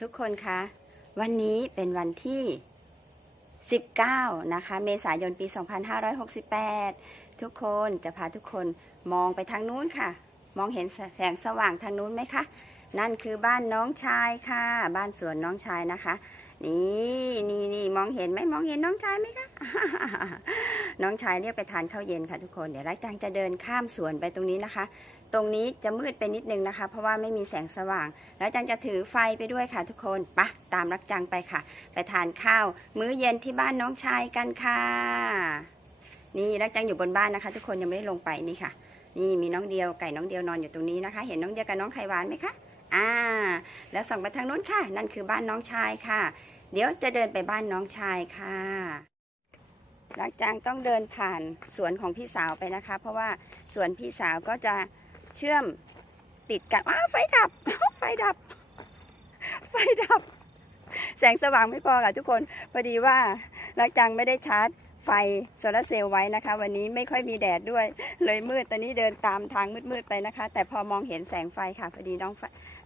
ทุกคนคะวันนี้เป็นวันที่ 19 นะคะ เมษายนปี 2568 ทุกคนจะพาทุกคนมองไปทางนู้นค่ะ มองเห็นแสงสว่างทางนู้นไหมคะ นั่นคือบ้านน้องชายค่ะ บ้านสวนน้องชายนะคะ นี่นี่นี่มองเห็นไหมมองเห็นน้องชายไหมคะ น้องชายเรียกไปทานข้าวเย็นค่ะทุกคน เดี๋ยวรักจังจะเดินข้ามสวนไปตรงนี้นะคะ ตรงนี้จะมืดไปนิดนึงนะคะ เพราะว่าไม่มีแสงสว่าง แล้วจังจะถือไฟไปด้วยค่ะทุกคนปะตามรักจังไปค่ะ ไปทานข้าว มื้อเย็นที่บ้านน้องชายกันค่ะ นี่รักจังอยู่บนบ้านนะคะ ทุกคนยังไม่ได้ลงไปนี่ค่ะ นี่มีน้องเดียวไก่น้องเดียวนอนอยู่ตรงนี้นะคะ เห็นน้องเดียวกับน้องไข่หวานไหมคะอ่า แล้วส่องไปทางนู้นค่ะ นั่นคือบ้านน้องชายค่ะ เดี๋ยวจะเดินไปบ้านน้องชายค่ะรักจังต้องเดินผ่านสวนของพี่สาวไปนะคะ เพราะว่าสวนพี่สาวก็จะ ชื่อมติดกันอ้าไฟดับ ไฟดับ ไฟดับ แสงสว่างไม่พอค่ะทุกคน พอดีว่ารักจังไม่ได้ชาร์จไฟโซลาร์เซลล์ไว้นะคะ วันนี้ไม่ค่อยมีแดดด้วย เลยมืดตอนนี้เดินตามทางมืดๆไปนะคะ แต่พอมองเห็นแสงไฟค่ะ พอดีน้อง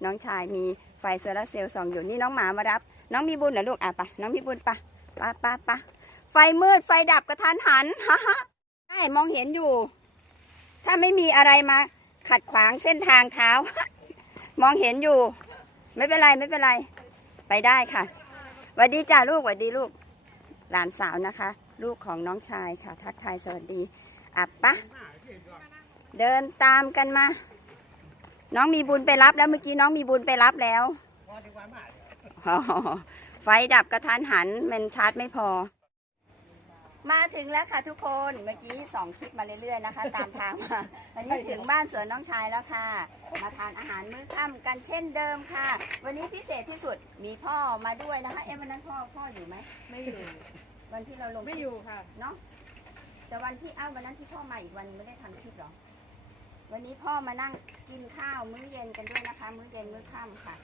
น้องชายมีไฟโซลาร์เซลล์ส่องอยู่นี่น้องหมามารับ น้องมีบุญเหรอลูกอะปะน้องมีบุญปะปะปะปะไฟมืดไฟดับกระทันหันฮ่าฮ่าใช่มองเห็นอยู่ ถ้าไม่มีอะไรมา ขัดขวางเส้นทางเท้า มองเห็นอยู่ ไม่เป็นไรไม่เป็นไร ไปได้ค่ะสวัสดีจ้าลูกสวัสดีลูก หลานสาวนะคะ ลูกของน้องชายค่ะ ทักทายสวัสดีอะปะเดินตามกันมา น้องมีบุญไปรับแล้วเมื่อกี้น้องมีบุญไปรับแล้วไฟดับกระทันหันมันชาร์จไม่พอ มาถึงแล้วค่ะทุกคนเมื่อกี้สองคลิปมาเรื่อยๆนะคะ ตามทางมาวันนี้ถึงบ้านสวนน้องชายแล้วค่ะ มาทานอาหารมื้อค่ำกันเช่นเดิมค่ะ วันนี้พิเศษที่สุดมีพ่อมาด้วยนะคะเอ๊ะวันนั้นพ่อพ่ออยู่ไหมไม่อยู่ วันที่เราลงไม่อยู่ค่ะเนาะแต่วันที่เอ้าวันนั้นที่พ่อมาอีกวันไม่ได้ทำคลิปหรอ วันนี้พ่อมานั่งกินข้าวมื้อเย็นกันด้วยนะคะ มื้อเย็นมื้อค่ำค่ะ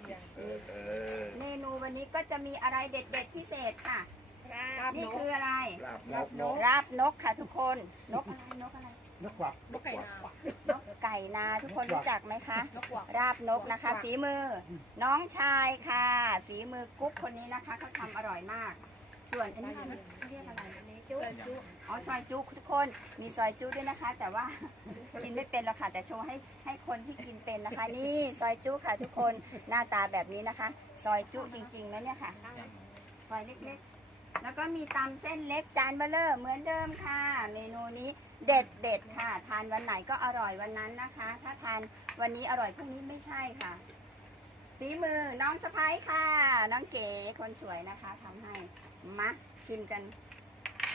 เมนูวันนี้ก็จะมีอะไรเด็ดๆพิเศษค่ะลาบนี่นกคืออะไร ลาบนกนกราบนกค่ะทุกคน นกอะไรนกอะไร นกกวักนกไก่นา นกไก่นาทุกคนรู้จักไหมคะ นกหวัก ราบนกนะคะ ฝีมือ น้องชายค่ะ ฝีมือกุ๊กคนนี้นะคะเขาทำอร่อยมาก ส่วนอันนี้เรียกอะไรเนจุอ๋อซอยจุทุกคนมีซอยจุด้วยนะคะ แต่ว่ากินไม่เป็นหรอกค่ะแต่โชว์ให้ให้คนที่กินเป็นนะคะ นี่ซอยจุค่ะทุกคนหน้าตาแบบนี้นะคะ ซอยจุจริงๆนะเนี่ยค่ะซอยเล็กๆ แล้วก็มีตำเส้นเล็กจานเบลเลอร์เหมือนเดิมค่ะ เมนูนี้เด็ดเด็ดค่ะ ทานวันไหนก็อร่อยวันนั้นนะคะ ถ้าทานวันนี้อร่อยพรุ่งนี้ไม่ใช่ค่ะ ฝีมือน้องสะพ้ายค่ะ น้องเก๋คนสวยนะคะทำให้มาชิมกัน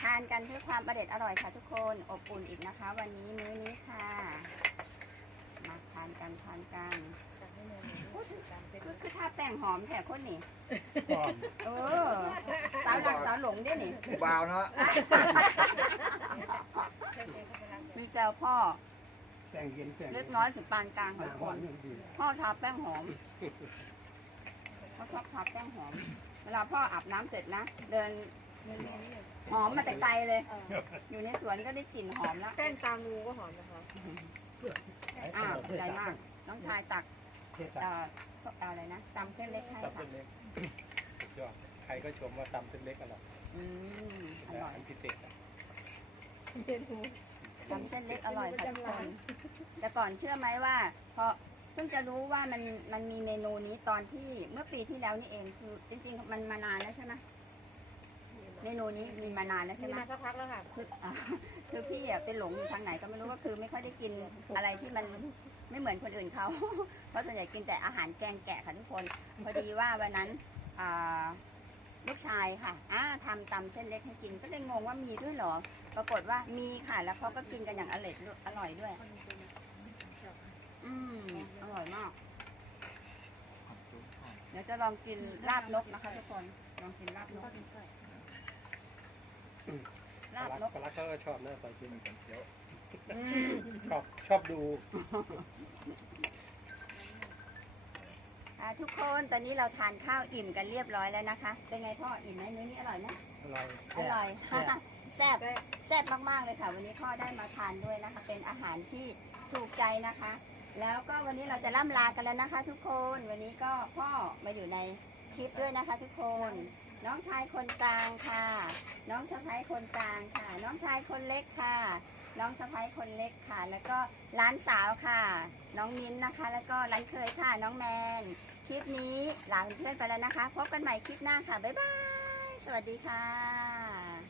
ทานกันเพื่อความประเด็ดอร่อยค่ะทุกคนอบอุ่นอีกนะคะ วันนี้มื้อนี้ค่ะ มาทานกันทานกันพูดถึงคือคือถ้าแป้งหอมแถคนนี่หอมเออสาวหลักสาวหลงด้วยนี่บาวเนาะมีแซวพ่อ แต่งเย็นแต่งเล็กน้อยถึงปานกลางของคนดีพ่อทาแป้งหอมพ่อชอบทาแป้งหอม เวลาพ่ออาบน้ำเสร็จนะ เดินหอมมาแต่ไกลเลย อยู่ในสวนก็ได้กลิ่นหอมแล้วแป้งตามูก็หอมนะคะอ้าวใจมาก น้องชายตักเท่ตัเอ่ดอเอ่ออะไรนะตำเส้นเล็กให้ตำค่ะเส้นเล็กสุดยอดใครก็ชมว่าตำเส้นเล็กอร่อยอืมอแต่ร่อยอันพิเศษอะเมนู ตำเส้นเล็กอร่อยค่ะทุกคนแต่ก่อนเชื่อไหมว่าพอเพิ่งจะรู้ว่ามันมันมีเมนูนี้ตอนที่เมื่อปีที่แล้วนี่เองคือ จริงๆมันมานานแล้วใช่ไหมเมนูนี้มีมานานแล้วใช่มีไหมมาสักพักแล้วค่ะคืออ่าคือพี่อะเป็นหลงอยู่ทางไหนก็ไม่รู้ก็คือไม่ค่อยได้กินอะไรที่มันไม่เหมือนคนอื่นเขาเพราะส่วนใหญ่กินแต่อาหารแกงแกะค่ะทุกคน พอดีว่าวันนั้นอ่า ลูกชายค่ะอ่าทำตำเส้นเล็กให้กิน ก็เลยงงว่ามีด้วยเหรอ ปรากฏว่ามีค่ะ แล้วเขาก็กินกันอย่างอร่อยด้วยอร่อยด้วย อืมอร่อยมาก เดี๋ยวจะลองกินลาบนกนะคะทุกคน ลองกินลาบนกลาบรักนกรักเขาก็ชอบนะตอนกินกันเดี๋ยว อืม ชอบชอบดู ทุกคนตอนนี้เราทานข้าวอิ่มกันเรียบร้อยแล้วนะคะ เป็นไงพ่ออิ่มไหมเนื้อนี่อร่อยนะอร่อยอร่อยแซ่บแแซ่บแซ่บมากๆเลยค่ะ วันนี้พ่อได้มาทานด้วยนะคะ เป็นอาหารที่ถูกใจนะคะ แล้วก็วันนี้เราจะล่ำลากันแล้วนะคะ ทุกคนวันนี้ก็พ่อมาอยู่ในคลิปด้วยนะคะ ทุกคน น้องชายคนกลางค่ะ น้องสะพ้ายคนกลางค่ะ น้องชายคนเล็กค่ะ น้องสะพ้ายคนเล็กค่ะ แล้วก็ร้านสาวค่ะ น้องมิ้นนะคะ แล้วก็ร้านเคยค่ะ น้องแมน คลิปนี้ลาเพื่อนไปแล้วนะคะ พบกันใหม่คลิปหน้าค่ะ บ๊ายบาย สวัสดีค่ะ